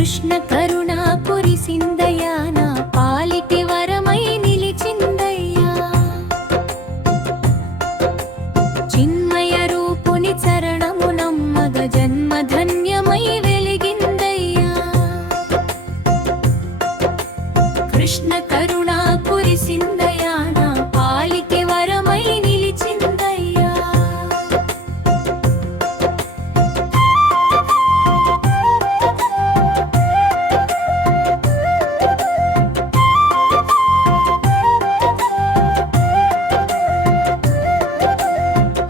కృష్ణ కరుణ కురిసిందయ్యా నా పాలిటి వరమై నిలిచిందయ్యా చిన్మయ రూపుని చరణము నమ్మగ జన్మ ధన్యమై వెలిగిందయ్యా కృష్ణ కరుణ కురిసిందయ్యా నా పాలిటి వరమై నిలిచిందయ్యా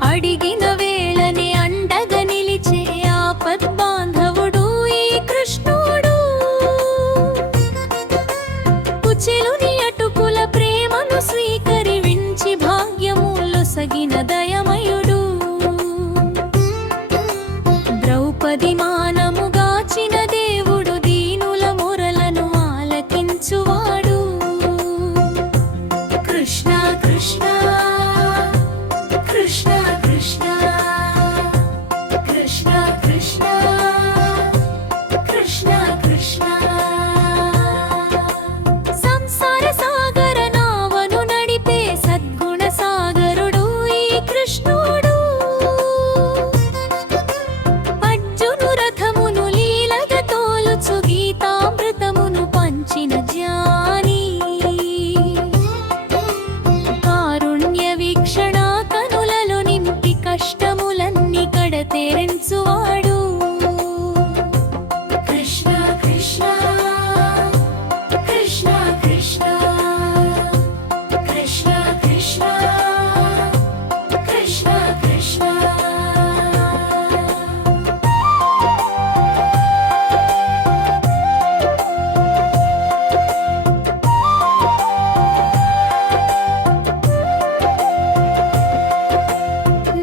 అడిగిన వేళనే అండగా నిలిచే ఆపద్బాంధవుడు ఈ కృష్ణుడు కుచెలుని అటుకుల ప్రేమను స్వీకరించి భాగ్యములు సగిన దయమయుడు ద్రౌపది మానముగాచిన దేవుడు దీనుల మొరలను ఆలకించువాడు కృష్ణ కృష్ణ కృష్ణ కృష్ణ కృష్ణ కృష్ణ కృష్ణ కృష్ణ సంసార సాగర నావను నడిపే సద్గుణ సాగరుడు ఈ కృష్ణుడు అర్జును రథమును లీలగా తోలుచు గీతామృతమును పంచిన జ్ఞాని కారుణ్య వీక్షణ కనులలో నింపి కష్టములన్నీ కడతేరించువాడు కృష్ణ కృష్ణ కృష్ణ కృష్ణ కృష్ణ కృష్ణ కృష్ణ కృష్ణ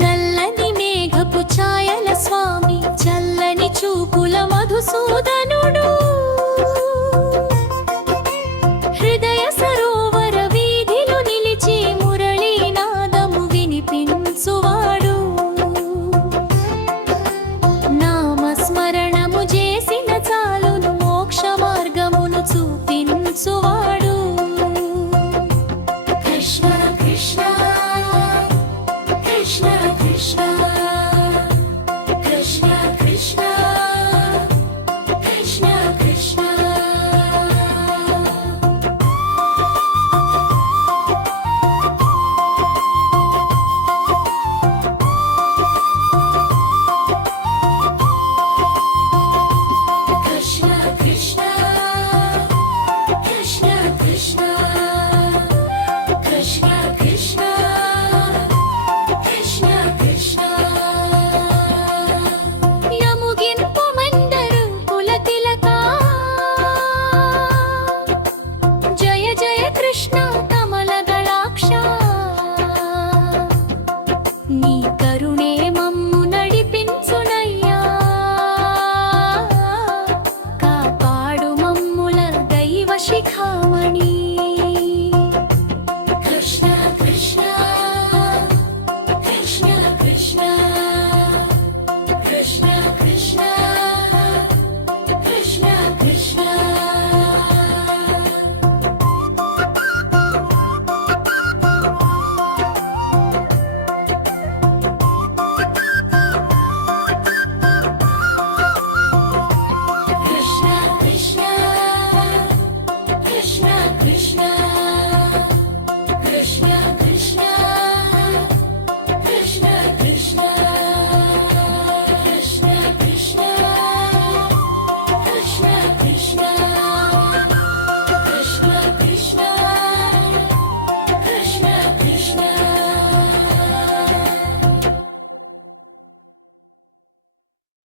నల్లని మేఘపు ఛాయల స్వామి చల్లని చూపుల మధుసూదనుడు